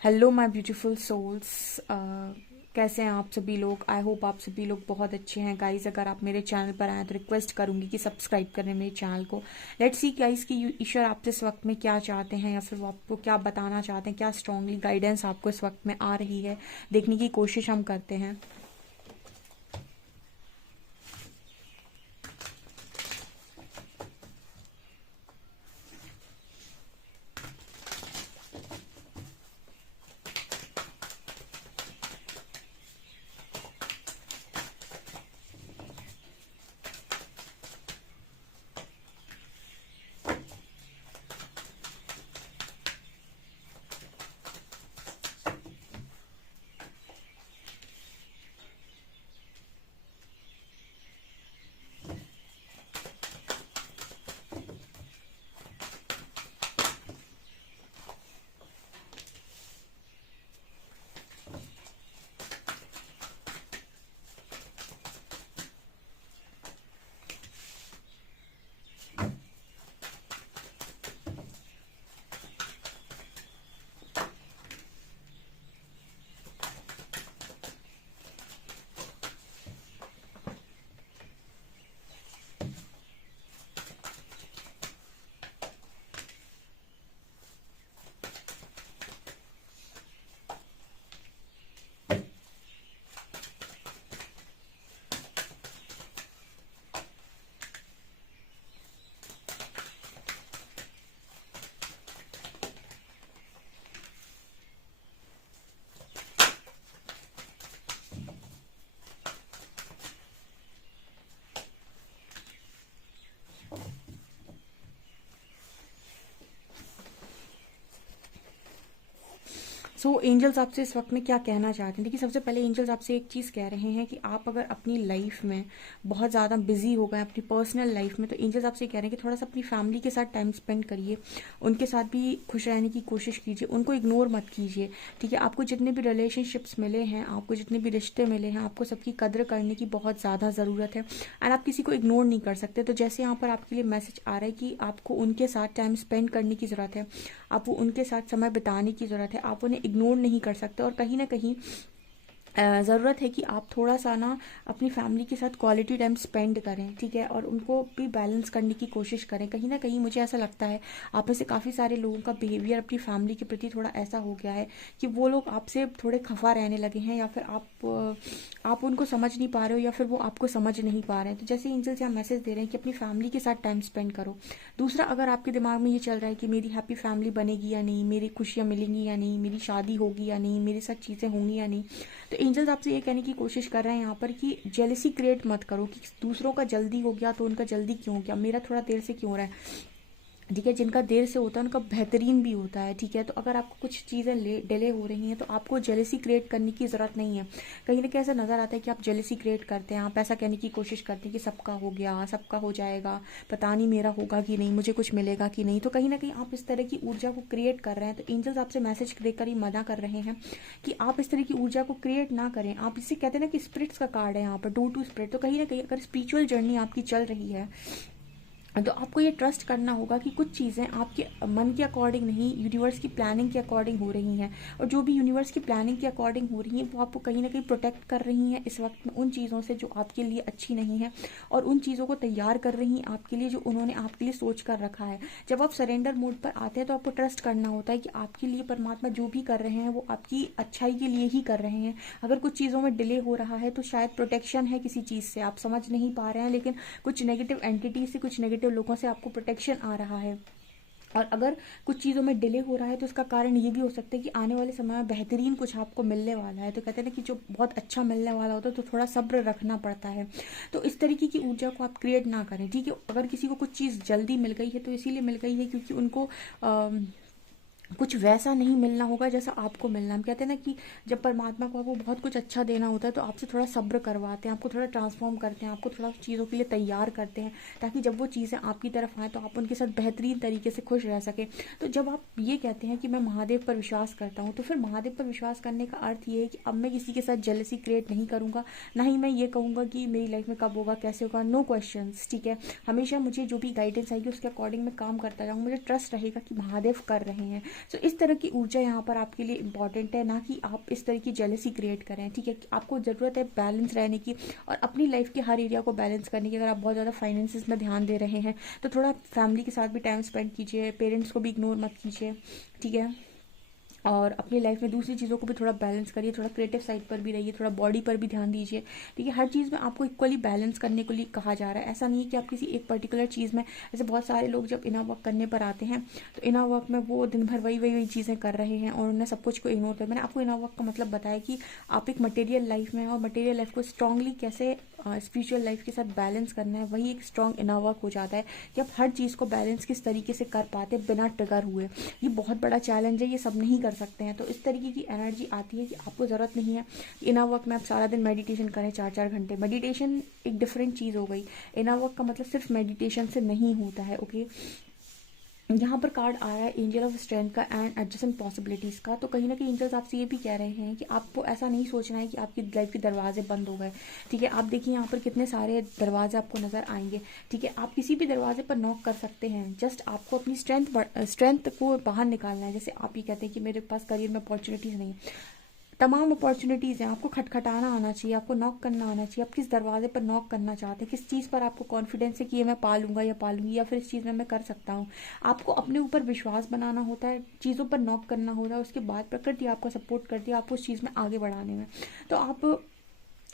Hello my beautiful souls. कैसे हैं आप सभी लोग? आई होप आप सभी लोग बहुत अच्छे हैं गाइस। अगर आप मेरे चैनल पर आए तो रिक्वेस्ट करूंगी कि सब्सक्राइब करें मेरे चैनल को। लेट्स सी गाइस कि ईश्वर आपसे इस वक्त में क्या चाहते हैं, या फिर वो आपको क्या बताना चाहते हैं, क्या स्ट्रांगली गाइडेंस आपको इस वक्त में आ रही है, देखने की कोशिश हम करते हैं। सो एंजल्स आपसे इस वक्त में क्या कहना चाहते हैं? देखिए, सबसे पहले एंजल्स आपसे एक चीज़ कह रहे हैं कि आप अगर अपनी लाइफ में बहुत ज़्यादा बिजी हो गए अपनी पर्सनल लाइफ में, तो एंजल्स आपसे कह रहे हैं कि थोड़ा सा अपनी फैमिली के साथ टाइम स्पेंड करिए, उनके साथ भी खुश रहने की कोशिश कीजिए, उनको इग्नोर मत कीजिए। ठीक है, आपको जितने भी रिलेशनशिप्स मिले हैं, आपको जितने भी रिश्ते मिले हैं, आपको सबकी कदर करने की बहुत ज़्यादा ज़रूरत है, एंड आप किसी को इग्नोर नहीं कर सकते। तो जैसे यहाँ पर आपके लिए मैसेज आ रहा है कि आपको उनके साथ टाइम स्पेंड करने की ज़रूरत है, आपको उनके साथ समय बिताने की ज़रूरत है, आप उन्हें इग्नोर नहीं कर सकते। और कहीं ना कहीं ज़रूरत है कि आप थोड़ा सा ना अपनी फैमिली के साथ क्वालिटी टाइम स्पेंड करें। ठीक है, और उनको भी बैलेंस करने की कोशिश करें। कहीं ना कहीं मुझे ऐसा लगता है आप में से काफ़ी सारे लोगों का बिहेवियर अपनी फैमिली के प्रति थोड़ा ऐसा हो गया है कि वो लोग आपसे थोड़े खफा रहने लगे हैं, या फिर आप उनको समझ नहीं पा रहे हो, या फिर वो आपको समझ नहीं पा रहे हैं। तो जैसे एंजल्स यहाँ मैसेज दे रहे हैं कि अपनी फैमिली के साथ टाइम स्पेंड करो। दूसरा, अगर आपके दिमाग में ये चल रहा है कि मेरी हैप्पी फैमिली बनेगी या नहीं, मेरी खुशियाँ मिलेंगी या नहीं, मेरी शादी होगी या नहीं, मेरे साथ चीज़ें होंगी या नहीं, तो एंजल्स आपसे ये कहने की कोशिश कर रहे हैं यहाँ पर कि जेलसी क्रिएट मत करो कि दूसरों का जल्दी हो गया तो उनका जल्दी क्यों हो गया, मेरा थोड़ा देर से क्यों हो रहा है। ठीक है, जिनका देर से होता है उनका बेहतरीन भी होता है। ठीक है, तो अगर आपको कुछ चीज़ें डिले हो रही हैं तो आपको जेलसी क्रिएट करने की ज़रूरत नहीं है। कहीं ना कहीं ऐसा नज़र आता है कि आप जेलसी क्रिएट करते हैं, आप ऐसा कहने की कोशिश करते हैं कि सबका हो गया, सबका हो जाएगा, पता नहीं मेरा होगा कि नहीं, मुझे कुछ मिलेगा कि नहीं। तो कहीं ना कहीं आप इस तरह की ऊर्जा को क्रिएट कर रहे हैं। तो एंजल्स आपसे मैसेज देकर ही मना कर रहे हैं कि आप इस तरह की ऊर्जा को क्रिएट ना करें। आप इससे कहते हैं ना कि स्पिरिट्स का कार्ड है यहाँ पर, डू टू स्पिरिट। तो कहीं ना कहीं अगर स्पिरिचुअल जर्नी आपकी चल रही है तो आपको ये ट्रस्ट करना होगा कि कुछ चीज़ें आपके मन के अकॉर्डिंग नहीं, यूनिवर्स की प्लानिंग के अकॉर्डिंग हो रही हैं। और जो भी यूनिवर्स की प्लानिंग के अकॉर्डिंग हो रही हैं वो आपको कहीं ना कहीं प्रोटेक्ट कर रही हैं इस वक्त में उन चीज़ों से जो आपके लिए अच्छी नहीं है, और उन चीज़ों को तैयार कर रही हैं आपके लिए जो उन्होंने आपके लिए सोच कर रखा है। जब आप सरेंडर मोड पर आते हैं तो आपको ट्रस्ट करना होता है कि आपके लिए परमात्मा जो भी कर रहे हैं वो आपकी अच्छाई के लिए ही कर रहे हैं। अगर कुछ चीज़ों में डिले हो रहा है तो शायद प्रोटेक्शन है किसी चीज़ से, आप समझ नहीं पा रहे हैं, लेकिन कुछ नेगेटिव एंटिटी से, कुछ नेगेटिव लोगों से आपको प्रोटेक्शन आ रहा है। और अगर कुछ चीज़ों में डिले हो रहा है तो उसका कारण ये भी हो सकता है कि आने वाले समय में बेहतरीन कुछ आपको मिलने वाला है। तो कहते हैं ना कि जो बहुत अच्छा मिलने वाला होता है तो थोड़ा सब्र रखना पड़ता है। तो इस तरीके की ऊर्जा को आप क्रिएट ना करें। ठीक है, अगर किसी को कुछ चीज़ जल्दी मिल गई है तो इसीलिए मिल गई है क्योंकि उनको कुछ वैसा नहीं मिलना होगा जैसा आपको मिलना। हम कहते हैं ना कि जब परमात्मा को आपको बहुत कुछ अच्छा देना होता है तो आपसे थोड़ा सब्र करवाते हैं, आपको थोड़ा ट्रांसफॉर्म करते हैं, आपको थोड़ा चीज़ों के लिए तैयार करते हैं, ताकि जब वो चीज़ें आपकी तरफ आएँ तो आप उनके साथ बेहतरीन तरीके से खुश रह सकें। तो जब आप ये कहते हैं कि मैं महादेव पर विश्वास करता हूँ, तो फिर महादेव पर विश्वास करने का अर्थ ये है कि अब मैं किसी के साथ जेलसी क्रिएट नहीं करूँगा, ना ही मैं ये कहूँगा कि मेरी लाइफ में कब होगा, कैसे होगा। No question. ठीक है, हमेशा मुझे जो भी गाइडेंस आएगी उसके अकॉर्डिंग मैं काम करता जाऊँगा। मुझे ट्रस्ट रहेगा कि महादेव कर रहे हैं। सो इस तरह की ऊर्जा यहाँ पर आपके लिए इंपॉर्टेंट है, ना कि आप इस तरह की जेलसी क्रिएट करें, ठीक है। आपको ज़रूरत है बैलेंस रहने की और अपनी लाइफ के हर एरिया को बैलेंस करने की। अगर आप बहुत ज़्यादा फाइनेंसिस में ध्यान दे रहे हैं तो थोड़ा फैमिली के साथ भी टाइम स्पेंड कीजिए, पेरेंट्स को भी इग्नोर मत कीजिए, ठीक है। और अपनी लाइफ में दूसरी चीज़ों को भी थोड़ा बैलेंस करिए, थोड़ा क्रिएटिव साइड पर भी रहिए, थोड़ा बॉडी पर भी ध्यान दीजिए, ठीक है। हर चीज़ में आपको इक्वली बैलेंस करने के लिए कहा जा रहा है। ऐसा नहीं है कि आप किसी एक पर्टिकुलर चीज़ में, जैसे बहुत सारे लोग जब इनर वर्क करने पर आते हैं तो इनर वर्क में वो दिन भर वही वही वही चीज़ें कर रहे हैं और उन्हें सब कुछ को इग्नोर कर। मैंने आपको इनर वर्क का मतलब बताया कि आप एक मटेरियल लाइफ में और मटेरियल लाइफ को स्ट्रांगली कैसे स्पिरिचुअल लाइफ के साथ बैलेंस करना है, वही एक स्ट्रॉन्ग इनर वर्क हो जाता है कि आप हर चीज़ को बैलेंस किस तरीके से कर पाते बिना ट्रिगर हुए। ये बहुत बड़ा चैलेंज है, ये सब नहीं कर सकते हैं। तो इस तरीके की एनर्जी आती है कि आपको ज़रूरत नहीं है इनर वर्क में आप सारा दिन मेडिटेशन करें 4-4 घंटे। मेडिटेशन एक डिफरेंट चीज़ हो गई, इनर वर्क का मतलब सिर्फ मेडिटेशन से नहीं होता है, ओके। यहाँ पर कार्ड आ रहा है एंजल ऑफ स्ट्रेंथ का एंड एडजस्टेंट पॉसिबिलिटीज़ का। तो कहीं ना कहीं एंजल्स आपसे ये भी कह रहे हैं कि आपको ऐसा नहीं सोचना है कि आपकी लाइफ के दरवाजे बंद हो गए, ठीक है। आप देखिए यहाँ पर कितने सारे दरवाजे आपको नज़र आएंगे, ठीक है। आप किसी भी दरवाजे पर नॉक कर सकते हैं, जस्ट आपको अपनी स्ट्रेंथ को बाहर निकालना है। जैसे आप ये कहते हैं कि मेरे पास करियर में अपॉर्चुनिटीज़ नहीं, तमाम अपॉर्चुनिटीज़ हैं, आपको खटखटाना आना चाहिए, आपको नॉक करना आना चाहिए। आप किस दरवाजे पर नॉक करना चाहते हैं, किस चीज़ पर आपको कॉन्फिडेंस है कि ये मैं पालूंगा या पालूंगी, या फिर इस चीज़ में मैं कर सकता हूँ। आपको अपने ऊपर विश्वास बनाना होता है, चीज़ों पर नॉक करना होता है, उसके बाद प्रकृति आपको सपोर्ट करती है आपको उस चीज़ में आगे बढ़ाने में। तो आप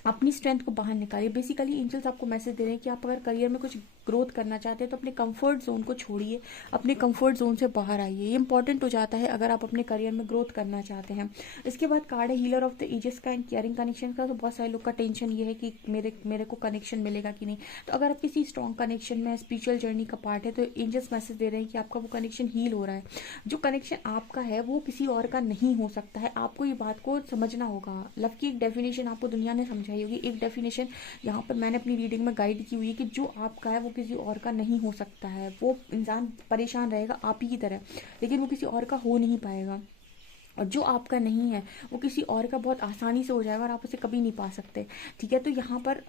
अपनी स्ट्रेंथ को बाहर निकालिए। बेसिकली एंजल्स आपको मैसेज दे रहे हैं कि आप अगर करियर में कुछ ग्रोथ करना चाहते हैं तो अपने कंफर्ट जोन को छोड़िए, अपने कंफर्ट जोन से बाहर आइए। ये इंपॉर्टेंट हो जाता है अगर आप अपने करियर में ग्रोथ करना चाहते हैं। इसके बाद कार्ड है हीलर ऑफ द एजेस का एंड केयरिंग कनेक्शन का। तो बहुत सारे लोग का टेंशन ये है कि मेरे को कनेक्शन मिलेगा कि नहीं। तो अगर आप किसी स्ट्रॉन्ग कनेक्शन में स्पिरिचुअल जर्नी का पार्ट है तो एंजल्स मैसेज दे रहे हैं कि आपका वो कनेक्शन हील हो रहा है। जो कनेक्शन आपका है वो किसी और का नहीं हो सकता है, आपको ये बात को समझना होगा। लव की एक डेफिनेशन आपको दुनिया ने समझाई होगी, एक डेफिनेशन यहाँ पर मैंने अपनी रीडिंग में गाइड की हुई है कि जो आपका है वो किसी और का नहीं हो सकता है। वो इंसान परेशान रहेगा आप ही की तरह, लेकिन वो किसी और का हो नहीं पाएगा। और जो आपका नहीं है वो किसी और का बहुत आसानी से हो जाएगा और आप उसे कभी नहीं पा सकते, ठीक है। तो यहाँ पर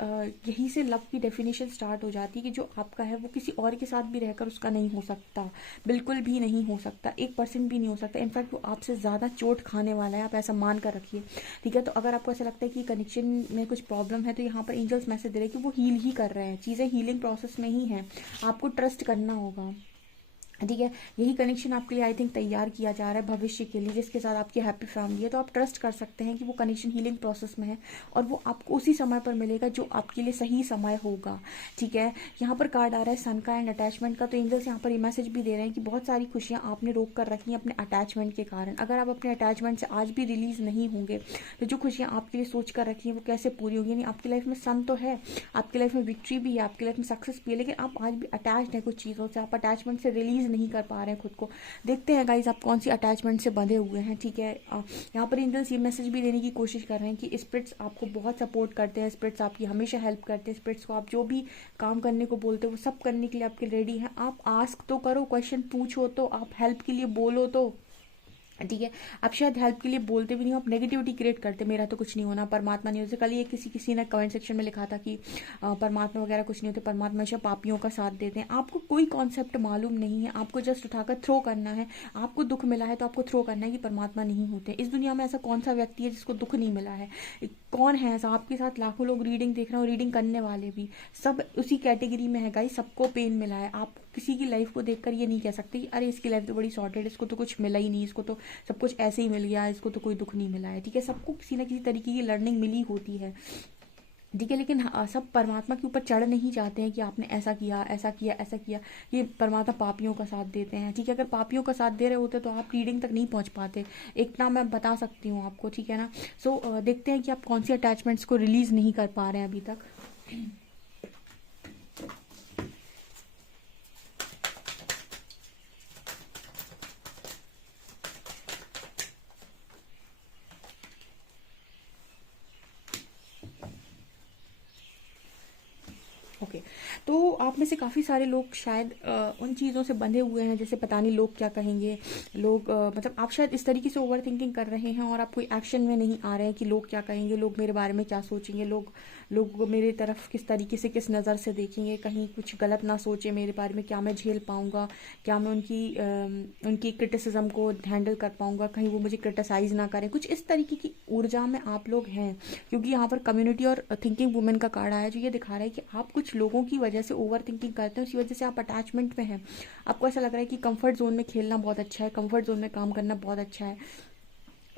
यही से लव की डेफिनेशन स्टार्ट हो जाती है कि जो आपका है वो किसी और के साथ भी रहकर उसका नहीं हो सकता, बिल्कुल भी नहीं हो सकता, 1% भी नहीं हो सकता। इनफैक्ट वो आपसे ज़्यादा चोट खाने वाला है, आप ऐसा मान कर रखिए, ठीक है। तो अगर आपको ऐसा लगता है कि कनेक्शन में कुछ प्रॉब्लम है तो यहाँ पर एंजल्स मैसेज दे रहे हैं कि वो हील ही कर रहे हैं, चीज़ें हीलिंग प्रोसेस में ही हैं, आपको ट्रस्ट करना होगा, ठीक है। यही कनेक्शन आपके लिए आई थिंक तैयार किया जा रहा है भविष्य के लिए, जिसके साथ आपकी हैप्पी फैमिली है। तो आप ट्रस्ट कर सकते हैं कि वो कनेक्शन हीलिंग प्रोसेस में है और वो आपको उसी समय पर मिलेगा जो आपके लिए सही समय होगा, ठीक है। यहाँ पर कार्ड आ रहा है सन का एंड अटैचमेंट का। तो एंजल्स यहाँ पर ये मैसेज भी दे रहे हैं कि बहुत सारी खुशियाँ आपने रोक कर रखी हैं अपने अटैचमेंट के कारण। अगर आप अपने अटैचमेंट से आज भी रिलीज नहीं होंगे तो जो खुशियाँ आपके लिए सोच कर रखी हैं वो कैसे पूरी होंगी। यानी आपकी लाइफ में सन तो है, आपकी लाइफ में विक्ट्री भी है, आपकी लाइफ में सक्सेस भी है, लेकिन आप आज भी अटैच्ड हैं कुछ चीज़ों से, आप अटैचमेंट से रिलीज नहीं कर पा रहे हैं खुद को। देखते हैं गाइज आप कौन सी अटैचमेंट से बंधे हुए हैं, ठीक है। यहाँ पर एंजल्स ये मैसेज भी देने की कोशिश कर रहे हैं कि स्पिरिट्स आपको बहुत सपोर्ट करते हैं, स्पिरिट्स आपकी हमेशा हेल्प करते हैं, स्पिरिट्स को आप जो भी काम करने को बोलते हो वो सब करने के लिए आपके रेडी हैं। आप आस्क तो करो, क्वेश्चन पूछो तो, आप हेल्प के लिए बोलो तो, ठीक है। आप शायद हेल्प के लिए बोलते भी नहीं हो, आप नेगेटिविटी क्रिएट करते, मेरा तो कुछ नहीं होना, परमात्मा नहीं होते। कल ये किसी ने कमेंट सेक्शन में लिखा था कि परमात्मा वगैरह कुछ नहीं होते, परमात्मा हमेशा पापियों का साथ देते हैं। आपको कोई कॉन्सेप्ट मालूम नहीं है, आपको जस्ट उठाकर थ्रो करना है। आपको दुख मिला है तो आपको थ्रो करना है कि परमात्मा नहीं होते। इस दुनिया में ऐसा कौन सा व्यक्ति है जिसको दुख नहीं मिला है? कौन है ऐसा? आपके साथ लाखों लोग रीडिंग देख रहे हो, रीडिंग करने वाले भी सब उसी कैटेगरी में है गाइस, सबको पेन मिला है। आप किसी की लाइफ को देखकर ये नहीं कह सकते कि अरे इसकी लाइफ तो बड़ी सॉर्टेड, इसको तो कुछ मिला ही नहीं, इसको तो सब कुछ ऐसे ही मिल गया, इसको तो कोई दुख नहीं मिला है, ठीक है। सबको किसी ना किसी तरीके की लर्निंग मिली होती है, ठीक है। लेकिन सब परमात्मा के ऊपर चढ़ नहीं जाते हैं कि आपने ऐसा किया ऐसा किया ऐसा किया। ये परमात्मा पापियों का साथ देते हैं, ठीक है। अगर पापियों का साथ दे रहे होते तो आप रीडिंग तक नहीं पहुंच पाते, इतना मैं बता सकती हूँ आपको, ठीक है ना। सो देखते हैं कि आप कौन सी अटैचमेंट्स को रिलीज नहीं कर पा रहे हैं अभी तक। ओके तो आप में से काफ़ी सारे लोग शायद उन चीज़ों से बंधे हुए हैं, जैसे पता नहीं लोग क्या कहेंगे, लोग मतलब आप शायद इस तरीके से ओवर थिंकिंग कर रहे हैं और आप कोई एक्शन में नहीं आ रहे हैं कि लोग क्या कहेंगे, लोग मेरे बारे में क्या सोचेंगे, लोग मेरे तरफ किस तरीके से, किस नज़र से देखेंगे, कहीं कुछ गलत ना सोचे मेरे बारे में, क्या मैं झेल पाऊँगा, क्या मैं उनकी क्रिटिसिज्म को हैंडल कर पाऊँगा, कहीं वो मुझे क्रिटिसाइज़ ना करें, कुछ इस तरीके की ऊर्जा में आप लोग हैं। क्योंकि यहाँ पर कम्युनिटी और थिंकिंग वुमेन का कार्ड आया, जो ये दिखा रहा है कि आप कुछ लोगों की वजह से ओवर थिंकिंग करते हैं, उसी वजह से आप अटैचमेंट में हैं। आपको ऐसा लग रहा है कि कंफर्ट जोन में खेलना बहुत अच्छा है, कंफर्ट जोन में काम करना बहुत अच्छा है।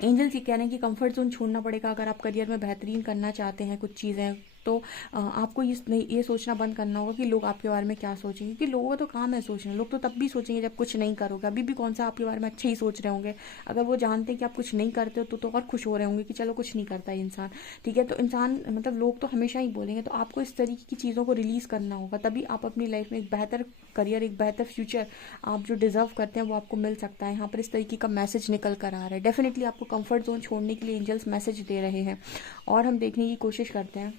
एंजल्स ये कह रहे हैं कि कंफर्ट जोन छोड़ना पड़ेगा अगर आप करियर में बेहतरीन करना चाहते हैं कुछ चीज़ें, तो आपको ये सोचना बंद करना होगा कि लोग आपके बारे में क्या सोचेंगे, क्योंकि लोगों का तो काम है सोचना। लोग तो तब भी सोचेंगे जब कुछ नहीं करोगे, अभी भी कौन सा आपके बारे में अच्छे ही सोच रहे होंगे। अगर वो जानते हैं कि आप कुछ नहीं करते हो तो और खुश हो रहे होंगे कि चलो कुछ नहीं करता है इंसान, ठीक है। तो इंसान मतलब लोग तो हमेशा ही बोलेंगे, तो आपको इस तरीके की चीज़ों को रिलीज़ करना होगा, तभी आप अपनी लाइफ में एक बेहतर करियर, एक बेहतर फ्यूचर आप जो डिजर्व करते हैं वो आपको मिल सकता है। यहाँ पर इस तरीके का मैसेज निकल कर आ रहा है। डेफिनेटली आपको कंफर्ट जोन छोड़ने के लिए एंजल्स मैसेज दे रहे हैं, और हम देखने की कोशिश करते हैं।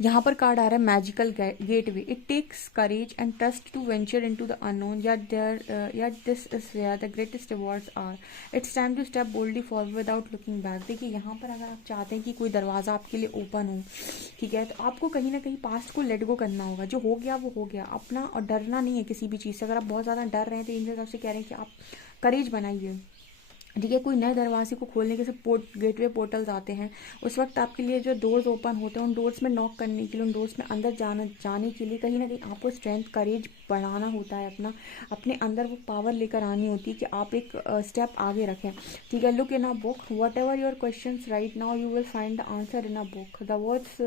यहाँ पर कार्ड आ रहा है magical gateway. It takes courage and trust to venture into the unknown, yet this is where the greatest rewards are. It's time to step boldly forward without looking back. देखिए यहाँ पर अगर आप चाहते हैं कि कोई दरवाज़ा आपके लिए ओपन हो, ठीक है, तो आपको कहीं ना कहीं पास्ट को लेट गो करना होगा। जो हो गया वो हो गया अपना, और डरना नहीं है किसी भी चीज़ से। अगर आप बहुत ज़्यादा डर रहे हैं तो एंजल्स आपसे कह रहे हैं कि आप करेज बनाइए, ठीक है। कोई नए दरवाजे को खोलने के सब गेटवे पोर्टल्स आते हैं, उस वक्त आपके लिए जो डोर्स ओपन होते हैं, उन डोर्स में नॉक करने के लिए, उन डोर्स में अंदर जाने के लिए कहीं ना कहीं आपको स्ट्रेंथ, करेज बढ़ाना होता है अपने अंदर वो पावर लेकर आनी होती है कि आप एक स्टेप आगे रखें, ठीक है। Look in a book, what ever your question right now you will find the answer in a book. The words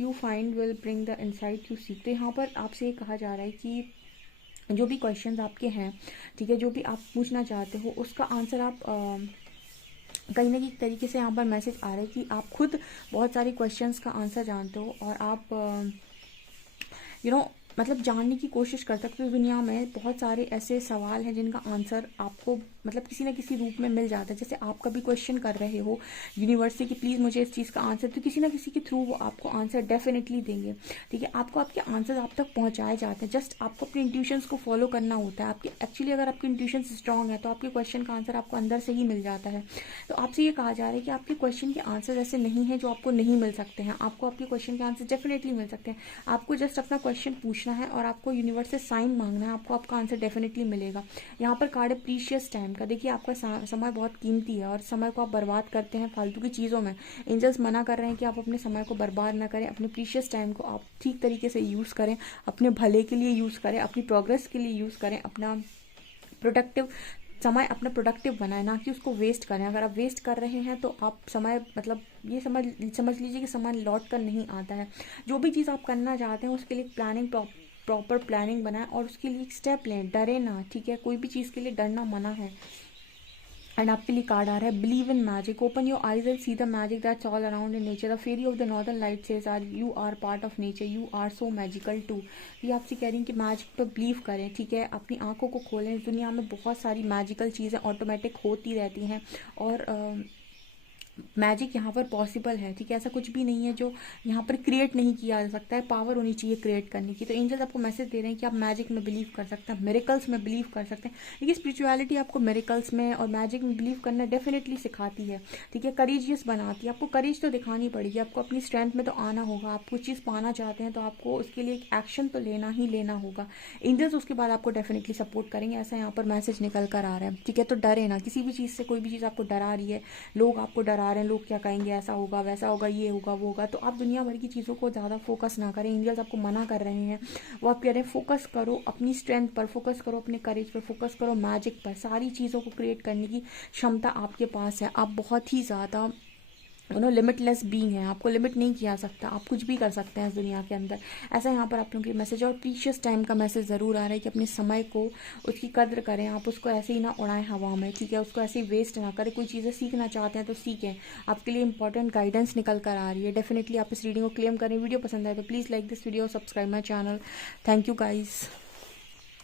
you find will bring the insight you seek. तो यहाँ पर आपसे ये कहा जा रहा है कि जो भी क्वेश्चंस आपके हैं, ठीक है, जो भी आप पूछना चाहते हो उसका आंसर आप कहीं ना कहीं तरीके से यहाँ पर मैसेज आ रहा है कि आप खुद बहुत सारे क्वेश्चंस का आंसर जानते हो, और आप मतलब जानने की कोशिश कर सकते हो। दुनिया में बहुत सारे ऐसे सवाल हैं जिनका आंसर आपको मतलब किसी न किसी रूप में मिल जाता है। जैसे आप कभी क्वेश्चन कर रहे हो यूनिवर्स से कि प्लीज़ मुझे इस चीज़ का आंसर, तो किसी न किसी के थ्रू वो आपको आंसर डेफिनेटली देंगे, ठीक है। आपको आपके आंसर आप तक पहुँचाए जाते हैं, जस्ट आपको अपने इंट्यूशंस को फॉलो करना होता है। आपके एक्चुअली अगर आपके इंट्यूशंस स्ट्रांग है तो आपके क्वेश्चन का आंसर आपको अंदर से ही मिल जाता है। तो आपसे ये कहा जा रहा है कि आपके क्वेश्चन के आंसर ऐसे नहीं है जो आपको नहीं मिल सकते हैं, आपको आपके क्वेश्चन के आंसर डेफिनेटली मिल सकते हैं। आपको जस्ट अपना क्वेश्चन पूछना है और आपको यूनिवर्स से साइन मांगना है, आपको आपका आंसर डेफिनेटली मिलेगा। यहाँ पर कार्ड है प्रीशियस टाइम का। देखिए आपका समय बहुत कीमती है और समय को आप बर्बाद करते हैं फालतू की चीज़ों में। एंजल्स मना कर रहे हैं कि आप अपने समय को बर्बाद ना करें, अपने प्रीशियस टाइम को आप ठीक तरीके से यूज़ करें, अपने भले के लिए यूज़ करें, अपनी प्रोग्रेस के लिए यूज़ करें, अपना प्रोडक्टिव समय अपना प्रोडक्टिव बनाए, ना कि उसको वेस्ट करें। अगर आप वेस्ट कर रहे हैं तो आप समय मतलब ये समझ लीजिए कि समय लौट कर नहीं आता है। जो भी चीज़ आप करना चाहते हैं उसके लिए प्लानिंग, प्रॉपर प्लानिंग बनाएं और उसके लिए एक स्टेप लें, डरे ना, ठीक है। कोई भी चीज़ के लिए डरना मना है। एंड आपके लिए कार्ड आ रहा है believe in magic, open your eyes and see the magic that's all around in nature. The fairy of the northern light says are you are part of nature, you are so magical too. ये आपसे कह रही हैं कि magic पर believe करें, ठीक है। अपनी आंखों को खोलें, इस दुनिया में बहुत सारी मैजिकल चीज़ें ऑटोमेटिक होती रहती हैं, और मैजिक यहाँ पर पॉसिबल है, ठीक है। ऐसा कुछ भी नहीं है जो यहाँ पर क्रिएट नहीं किया जा सकता है, पावर होनी चाहिए क्रिएट करने की। तो एंजल्स आपको मैसेज दे रहे हैं कि आप मैजिक में बिलीव कर सकते हैं, मिरेकल्स में बिलीव कर सकते हैं। देखिए स्पिरिचुअलिटी आपको मिरेकल्स में और मैजिक में बिलीव करना डेफिनेटली सिखाती है, ठीक है। करेजियस बनाती है। आपको करेज तो दिखानी पड़ेगी, आपको अपनी स्ट्रेंथ में तो आना होगा। आप कुछ चीज़ पाना चाहते हैं तो आपको उसके लिए एक एक्शन तो लेना ही लेना होगा। एंजल्स उसके बाद आपको डेफिनेटली सपोर्ट करेंगे, ऐसा यहाँ पर मैसेज निकल कर आ रहा है, ठीक है। तो डरे ना किसी भी चीज़ से, कोई भी चीज़ आपको डरा रही है, लोग आपको डरा करा रहे हैं, लोग क्या कहेंगे, ऐसा होगा वैसा होगा, ये होगा वो होगा, तो आप दुनिया भर की चीज़ों को ज़्यादा फोकस ना करें। एंजल्स आपको मना कर रहे हैं, वो आप कह रहे हैं फोकस करो अपनी स्ट्रेंथ पर, फोकस करो अपने करेज पर, फोकस करो मैजिक पर। सारी चीज़ों को क्रिएट करने की क्षमता आपके पास है। आप बहुत ही ज़्यादा लिमिटलेस बीइंग है, आपको लिमिट नहीं किया सकता, आप कुछ भी कर सकते हैं इस दुनिया के अंदर। ऐसा यहाँ पर आप लोगों की मैसेज, और प्रीशियस टाइम का मैसेज ज़रूर आ रहा है कि अपने समय को, उसकी कद्र करें, आप उसको ऐसे ही ना उड़ाएं हवा में, ठीक है, उसको ऐसे ही वेस्ट ना करें। कोई चीज़ें सीखना चाहते हैं तो सीखें, आपके लिए इंपॉर्टेंट गाइडेंस निकल कर आ रही है। डेफिनेटली आप इस रीडिंग को क्लेम करें। वीडियो पसंद आए तो please like this video, subscribe my channel. Thank you guys.